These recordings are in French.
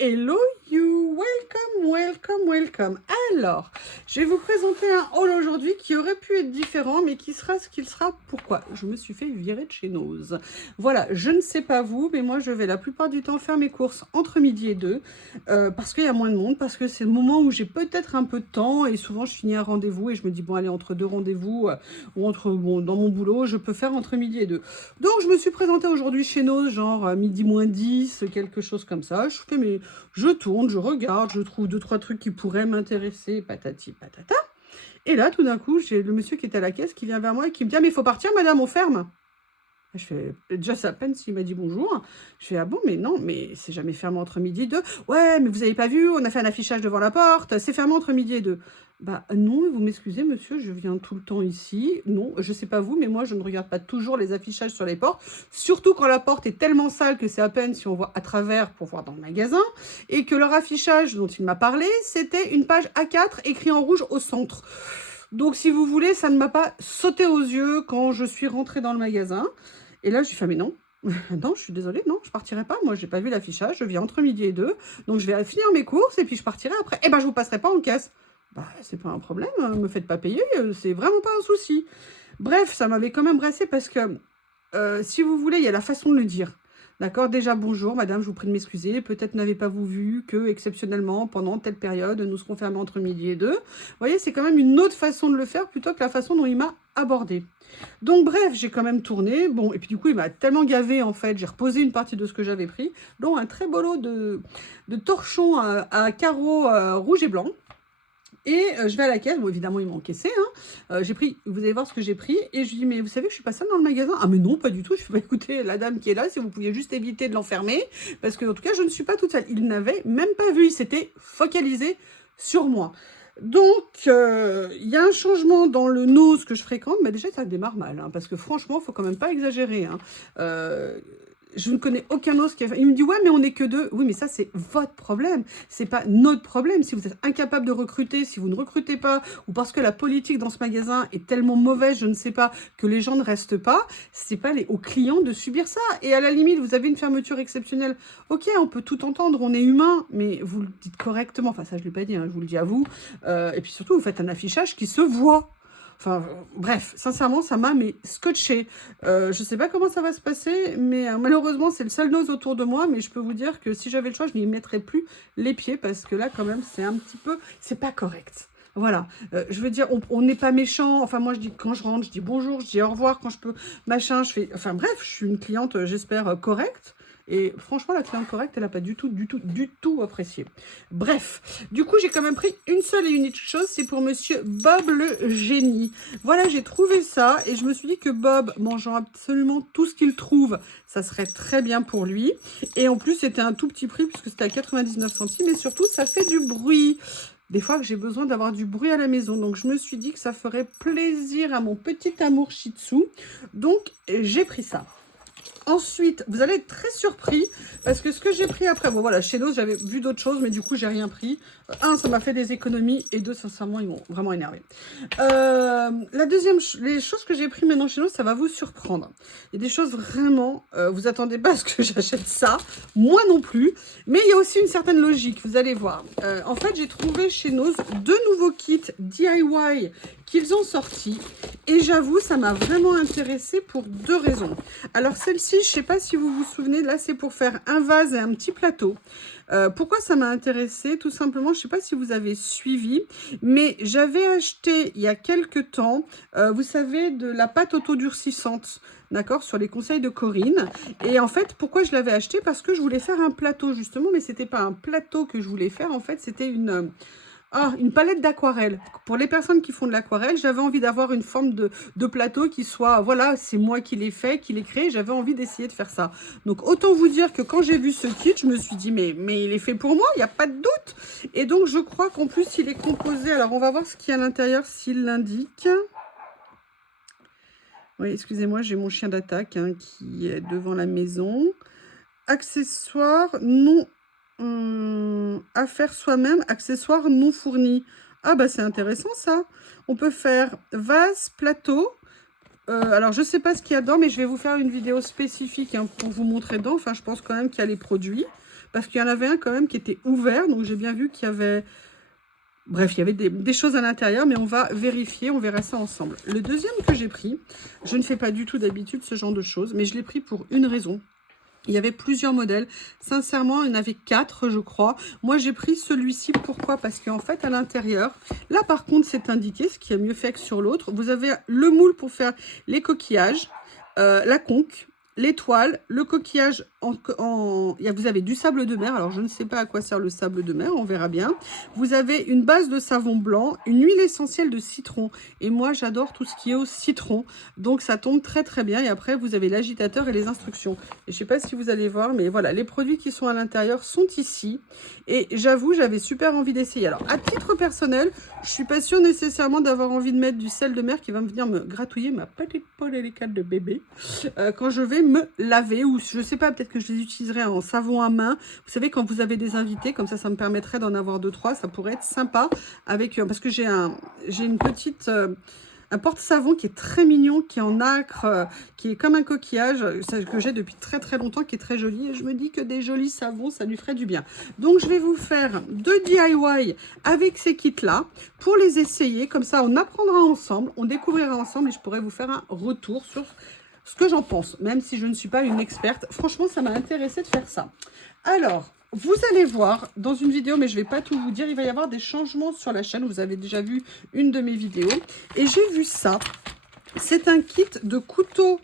Hello you, welcome. Alors, je vais vous présenter un haul aujourd'hui qui aurait pu être différent, mais qui sera ce qu'il sera. Pourquoi? Je me suis fait virer de chez Nose. Voilà, je ne sais pas vous, mais moi je vais la plupart du temps faire mes courses entre midi et 2, parce qu'il y a moins de monde, parce que c'est le moment où j'ai peut-être un peu de temps, et souvent je finis un rendez-vous et je me dis, bon allez, entre deux rendez-vous, ou dans mon boulot, je peux faire entre midi et 2. Donc je me suis présentée aujourd'hui chez Nose, genre midi moins 10, quelque chose comme ça. Je tourne, je regarde, je trouve deux, trois trucs qui pourraient m'intéresser, patati patata. Et là, tout d'un coup, j'ai le monsieur qui était à la caisse qui vient vers moi et qui me dit: ah, mais il faut partir, madame, on ferme. Je fais déjà ça à peine s'il m'a dit bonjour. Je fais: ah bon, mais non, mais c'est jamais fermé entre midi et deux. Ouais, mais vous avez pas vu, on a fait un affichage devant la porte, c'est fermé entre midi et deux. Bah non, vous m'excusez, monsieur, je viens tout le temps ici. Non, je sais pas vous, mais moi je ne regarde pas toujours les affichages sur les portes, surtout quand la porte est tellement sale que c'est à peine si on voit à travers pour voir dans le magasin, et que leur affichage dont il m'a parlé, c'était une page A4 écrit en rouge au centre. Donc si vous voulez, ça ne m'a pas sauté aux yeux quand je suis rentrée dans le magasin. Et là, j'ai fait: mais non, non, je suis désolée, non, je partirai pas. Moi, j'ai pas vu l'affichage, je viens entre midi et 2, donc je vais finir mes courses et puis je partirai après. Eh ben, je vous passerai pas en caisse. Bah, c'est pas un problème, me faites pas payer, c'est vraiment pas un souci. Bref, ça m'avait quand même brassé parce que, si vous voulez, il y a la façon de le dire. D'accord? Déjà, bonjour, madame, je vous prie de m'excuser. Peut-être n'avez-vous vu que, exceptionnellement, pendant telle période, nous serons fermés entre midi et 2. Vous voyez, c'est quand même une autre façon de le faire plutôt que la façon dont il m'a abordé. Donc bref, j'ai quand même tourné. Bon, et puis du coup, il m'a tellement gavé, en fait. J'ai reposé une partie de ce que j'avais pris, dont un très beau lot de torchons à carreaux rouge et blanc. Et je vais à la caisse, bon évidemment il m'a encaissé, hein. J'ai pris, vous allez voir ce que j'ai pris, et je lui dis: mais vous savez que je suis pas seule dans le magasin? Ah mais non, pas du tout. Je fais: bah, écoutez, la dame qui est là, si vous pouviez juste éviter de l'enfermer, parce que en tout cas je ne suis pas toute seule. Il n'avait même pas vu, il s'était focalisé sur moi. Donc, il y a un changement dans le Nose que je fréquente, mais déjà ça démarre mal, hein, parce que franchement, il faut quand même pas exagérer, hein. Je ne connais aucun Nose qui a... Il me dit: ouais, mais on n'est que deux. Oui, mais ça, c'est votre problème. C'est pas notre problème. Si vous êtes incapable de recruter, si vous ne recrutez pas, ou parce que la politique dans ce magasin est tellement mauvaise, je ne sais pas, que les gens ne restent pas, c'est pas aux clients de subir ça. Et à la limite, vous avez une fermeture exceptionnelle. Ok, on peut tout entendre, on est humain, mais vous le dites correctement. Enfin, ça, je ne l'ai pas dit, hein, je vous le dis à vous. Et puis surtout, vous faites un affichage qui se voit. Enfin, bref, sincèrement, ça m'a scotché. Je sais pas comment ça va se passer, mais malheureusement, c'est le seul Nose autour de moi. Mais je peux vous dire que si j'avais le choix, je n'y mettrais plus les pieds parce que là, quand même, c'est un petit peu... C'est pas correct. Voilà, je veux dire, on n'est pas méchant. Enfin, moi, je dis quand je rentre, je dis bonjour, je dis au revoir quand je peux, machin, je fais... Enfin, bref, je suis une cliente, j'espère, correcte. Et franchement, la cliente correcte, elle n'a pas du tout apprécié. Bref, du coup, j'ai quand même pris une seule et unique chose, c'est pour monsieur Bob le génie. Voilà, j'ai trouvé ça et je me suis dit que Bob, mangeant absolument tout ce qu'il trouve, ça serait très bien pour lui. Et en plus, c'était un tout petit prix puisque c'était à 99 centimes et surtout, ça fait du bruit. Des fois que j'ai besoin d'avoir du bruit à la maison. Donc, je me suis dit que ça ferait plaisir à mon petit amour Shih Tzu. Donc, j'ai pris ça. Ensuite, vous allez être très surpris parce que ce que j'ai pris après, bon voilà, chez Nose, j'avais vu d'autres choses, mais du coup, j'ai rien pris. Un, ça m'a fait des économies et deux, sincèrement, ils m'ont vraiment énervé. La deuxième, les choses que j'ai pris maintenant chez Nose, ça va vous surprendre. Il y a des choses vraiment, vous attendez pas à ce que j'achète ça, moi non plus, mais il y a aussi une certaine logique, vous allez voir. En fait, j'ai trouvé chez Nose deux nouveaux kits DIY qu'ils ont sortis et j'avoue, ça m'a vraiment intéressée pour deux raisons. Alors celle-ci, je ne sais pas si vous vous souvenez, là c'est pour faire un vase et un petit plateau. Pourquoi ça m'a intéressée? Tout simplement, je ne sais pas si vous avez suivi, mais j'avais acheté il y a quelques temps, vous savez, de la pâte autodurcissante, d'accord, sur les conseils de Corinne. Et en fait, pourquoi je l'avais acheté? Parce que je voulais faire un plateau justement, mais c'était pas un plateau que je voulais faire, en fait, c'était une palette d'aquarelle. Pour les personnes qui font de l'aquarelle, j'avais envie d'avoir une forme de plateau qui soit, voilà, c'est moi qui l'ai fait, qui l'ai créé, j'avais envie d'essayer de faire ça. Donc, autant vous dire que quand j'ai vu ce kit, je me suis dit, mais il est fait pour moi, il n'y a pas de doute. Et donc, je crois qu'en plus, il est composé, alors on va voir ce qu'il y a à l'intérieur, s'il l'indique. Oui, excusez-moi, j'ai mon chien d'attaque hein, qui est devant la maison. Accessoires non... à faire soi-même, accessoires non fournis. Ah bah c'est intéressant ça. On peut faire vase, plateau. Alors je sais pas ce qu'il y a dedans, mais je vais vous faire une vidéo spécifique hein, pour vous montrer dedans. Enfin je pense quand même qu'il y a les produits. parce qu'il y en avait un quand même qui était ouvert, donc j'ai bien vu qu'il y avait... Bref, il y avait des choses à l'intérieur, mais on va vérifier, on verra ça ensemble. Le deuxième que j'ai pris, je ne fais pas du tout d'habitude ce genre de choses, mais je l'ai pris pour une raison. Il y avait plusieurs modèles. Sincèrement, il y en avait 4, je crois. Moi, j'ai pris celui-ci. Pourquoi? Parce qu'en fait, à l'intérieur, là, par contre, c'est indiqué, ce qui est mieux fait que sur l'autre. Vous avez le moule pour faire les coquillages, la conque, l'étoile, le coquillage vous avez du sable de mer. Alors, je ne sais pas à quoi sert le sable de mer, on verra bien. Vous avez une base de savon blanc, une huile essentielle de citron. Et moi, j'adore tout ce qui est au citron. Donc, ça tombe très, très bien. Et après, vous avez l'agitateur et les instructions. Et je ne sais pas si vous allez voir, mais voilà, les produits qui sont à l'intérieur sont ici. Et j'avoue, j'avais super envie d'essayer. Alors, à titre personnel, je ne suis pas sûre nécessairement d'avoir envie de mettre du sel de mer qui va me venir me gratouiller ma petite peau délicate de bébé quand je vais me laver. Ou je ne sais pas, peut-être que je les utiliserai en savon à main. Vous savez, quand vous avez des invités, comme ça me permettrait d'en avoir 2-3. Ça pourrait être sympa avec parce que j'ai une petite... un porte-savon qui est très mignon, qui est en nacre, qui est comme un coquillage, que j'ai depuis très très longtemps, qui est très joli. Et je me dis que des jolis savons, ça lui ferait du bien. Donc, je vais vous faire 2 DIY avec ces kits-là pour les essayer. Comme ça, on apprendra ensemble, on découvrira ensemble et je pourrai vous faire un retour sur ce que j'en pense, même si je ne suis pas une experte. Franchement, ça m'a intéressé de faire ça. Alors... vous allez voir dans une vidéo, mais je ne vais pas tout vous dire, il va y avoir des changements sur la chaîne. Vous avez déjà vu une de mes vidéos. Et j'ai vu ça. C'est un kit de couteaux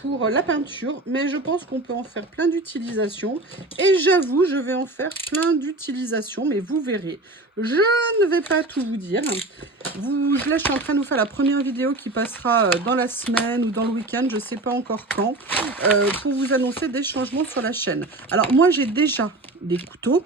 pour la peinture, mais je pense qu'on peut en faire plein d'utilisations. Et j'avoue, je vais en faire plein d'utilisations, mais vous verrez. Je ne vais pas tout vous dire. Là, je suis en train de vous faire la première vidéo qui passera dans la semaine ou dans le week-end, je ne sais pas encore quand, pour vous annoncer des changements sur la chaîne. Alors, moi, j'ai déjà des couteaux,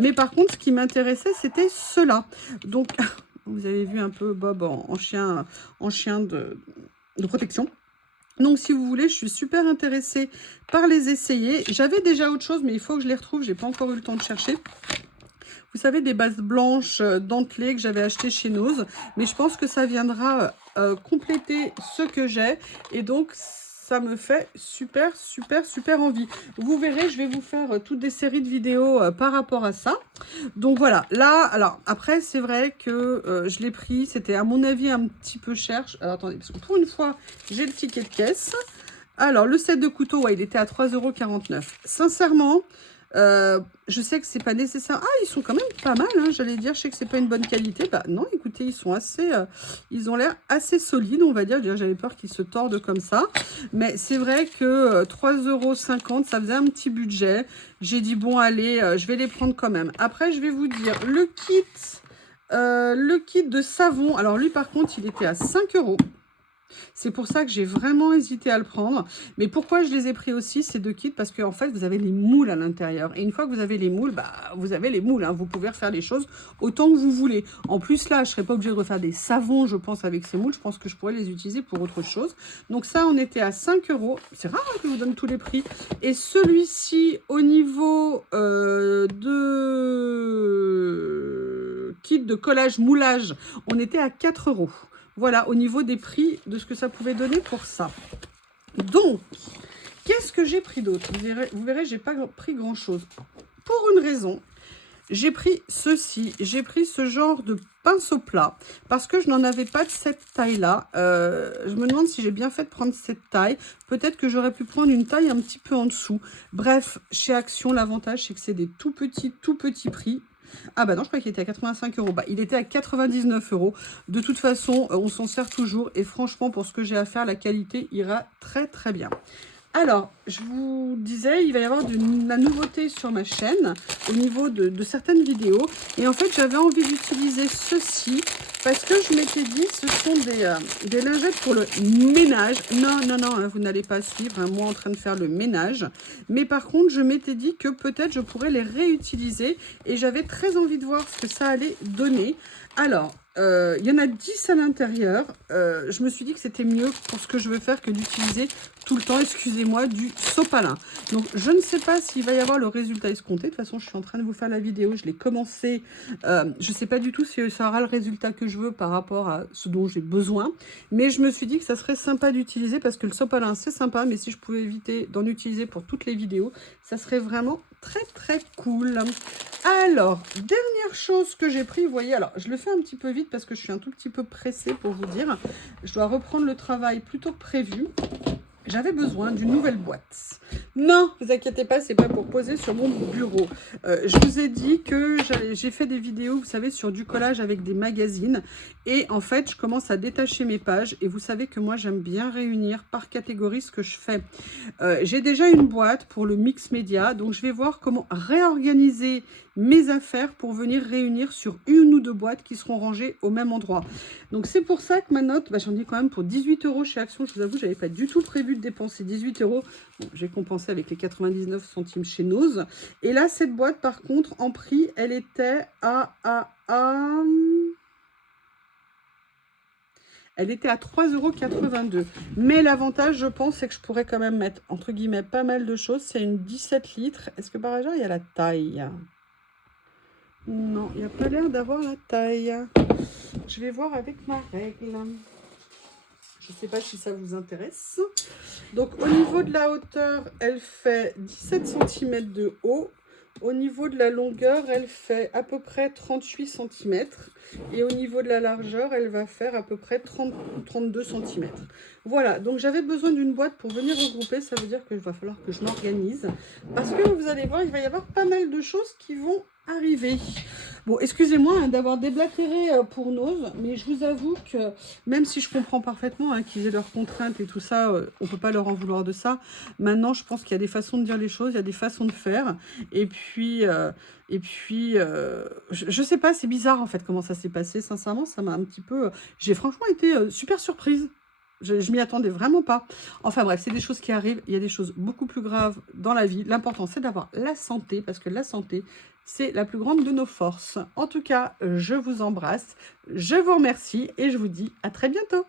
mais par contre, ce qui m'intéressait, c'était ceux-là. Donc... vous avez vu un peu Bob en chien de protection. Donc, si vous voulez, je suis super intéressée par les essayer. J'avais déjà autre chose, mais il faut que je les retrouve. Je n'ai pas encore eu le temps de chercher. Vous savez, des bases blanches dentelées que j'avais achetées chez Nose. Mais je pense que ça viendra compléter ce que j'ai. Et donc... ça me fait super envie. Vous verrez, je vais vous faire toutes des séries de vidéos par rapport à ça. Donc voilà, là, alors après, c'est vrai que je l'ai pris. C'était à mon avis un petit peu cher. Alors attendez, parce que pour une fois, j'ai le ticket de caisse. Alors, le set de couteaux, ouais, il était à 3,49 €. Sincèrement... je sais que c'est pas nécessaire. Ah, ils sont quand même pas mal, hein, j'allais dire. Je sais que c'est pas une bonne qualité. Bah non, écoutez, ils sont assez... ils ont l'air assez solides, on va dire. J'avais peur qu'ils se tordent comme ça. Mais c'est vrai que 3,50 €, ça faisait un petit budget. J'ai dit, bon, allez, je vais les prendre quand même. Après, je vais vous dire, le kit de savon. Alors, lui, par contre, il était à 5 €. C'est pour ça que j'ai vraiment hésité à le prendre. Mais pourquoi je les ai pris aussi, ces 2 kits? Parce qu'en fait, vous avez les moules à l'intérieur. Et une fois que vous avez les moules, bah, vous avez les moules. Hein. Vous pouvez refaire les choses autant que vous voulez. En plus, là, je ne serais pas obligée de refaire des savons, je pense, avec ces moules. Je pense que je pourrais les utiliser pour autre chose. Donc ça, on était à 5 €. C'est rare que je vous donne tous les prix. Et celui-ci, au niveau de kit de collage moulage, on était à 4 €. Voilà, au niveau des prix de ce que ça pouvait donner pour ça. Donc, qu'est-ce que j'ai pris d'autre? Vous verrez, j'ai pas pris grand-chose. Pour une raison, j'ai pris ceci. J'ai pris ce genre de pinceau plat parce que je n'en avais pas de cette taille-là. Je me demande si j'ai bien fait de prendre cette taille. Peut-être que j'aurais pu prendre une taille un petit peu en dessous. Bref, chez Action, l'avantage, c'est que c'est des tout petits prix. Ah bah non, je crois qu'il était à 85 €. Bah, il était à 99 €. De toute façon, on s'en sert toujours. Et franchement, pour ce que j'ai à faire, la qualité ira très bien. Alors, je vous disais, il va y avoir de la nouveauté sur ma chaîne au niveau de certaines vidéos. Et en fait, j'avais envie d'utiliser ceci parce que je m'étais dit, ce sont des lingettes pour le ménage. Non, hein, vous n'allez pas suivre, hein, moi en train de faire le ménage. Mais par contre, je m'étais dit que peut-être je pourrais les réutiliser. Et j'avais très envie de voir ce que ça allait donner. Alors, Il y en a 10 à l'intérieur. Je me suis dit que c'était mieux pour ce que je veux faire que d'utiliser tout le temps, excusez-moi, du sopalin. Donc, je ne sais pas s'il va y avoir le résultat escompté. De toute façon, je suis en train de vous faire la vidéo. Je l'ai commencé. Je ne sais pas du tout si ça aura le résultat que je veux par rapport à ce dont j'ai besoin. Mais je me suis dit que ça serait sympa d'utiliser parce que le sopalin, c'est sympa. Mais si je pouvais éviter d'en utiliser pour toutes les vidéos, ça serait vraiment très, très cool. Alors, dernière chose que j'ai pris, vous voyez, alors je le fais un petit peu vite parce que je suis un tout petit peu pressée pour vous dire. Je dois reprendre le travail plus tôt que prévu. J'avais besoin d'une nouvelle boîte. Non, vous inquiétez pas, c'est pas pour poser sur mon bureau. Je vous ai dit que j'ai fait des vidéos, vous savez, sur du collage avec des magazines. Et en fait, je commence à détacher mes pages. Et vous savez que moi, j'aime bien réunir par catégorie ce que je fais. J'ai déjà une boîte pour le mix média. Donc, je vais voir comment réorganiser mes affaires pour venir réunir sur une ou deux boîtes qui seront rangées au même endroit. Donc, c'est pour ça que ma note, j'en ai quand même pour 18 € chez Action. Je vous avoue, je n'avais pas du tout prévu de dépenser 18 €. Bon, j'ai compensé avec les 99 centimes chez Nose. Et là, cette boîte, par contre, en prix, elle était elle était à 3,82 €. Mais l'avantage, je pense, c'est que je pourrais quand même mettre, entre guillemets, pas mal de choses. C'est une 17 litres. Est-ce que par hasard, il y a la taille? Non, il n'y a pas l'air d'avoir la taille. Je vais voir avec ma règle. Je ne sais pas si ça vous intéresse. Donc, au niveau de la hauteur, elle fait 17 cm de haut. Au niveau de la longueur, elle fait à peu près 38 cm. Et au niveau de la largeur, elle va faire à peu près 30 ou 32 cm. Voilà, donc j'avais besoin d'une boîte pour venir regrouper. Ça veut dire qu'il va falloir que je m'organise. Parce que vous allez voir, il va y avoir pas mal de choses qui vont arriver. Bon, excusez-moi d'avoir déblatéré pour Nose, mais je vous avoue que même si je comprends parfaitement qu'ils aient leurs contraintes et tout ça, on ne peut pas leur en vouloir de ça. Maintenant, je pense qu'il y a des façons de dire les choses, il y a des façons de faire. Et puis, je sais pas, c'est bizarre en fait comment ça s'est passé. Sincèrement, ça m'a un petit peu... J'ai franchement été super surprise. Je m'y attendais vraiment pas. Enfin bref, c'est des choses qui arrivent. Il y a des choses beaucoup plus graves dans la vie. L'important, c'est d'avoir la santé, parce que la santé, c'est la plus grande de nos forces. En tout cas, je vous embrasse, je vous remercie et je vous dis à très bientôt.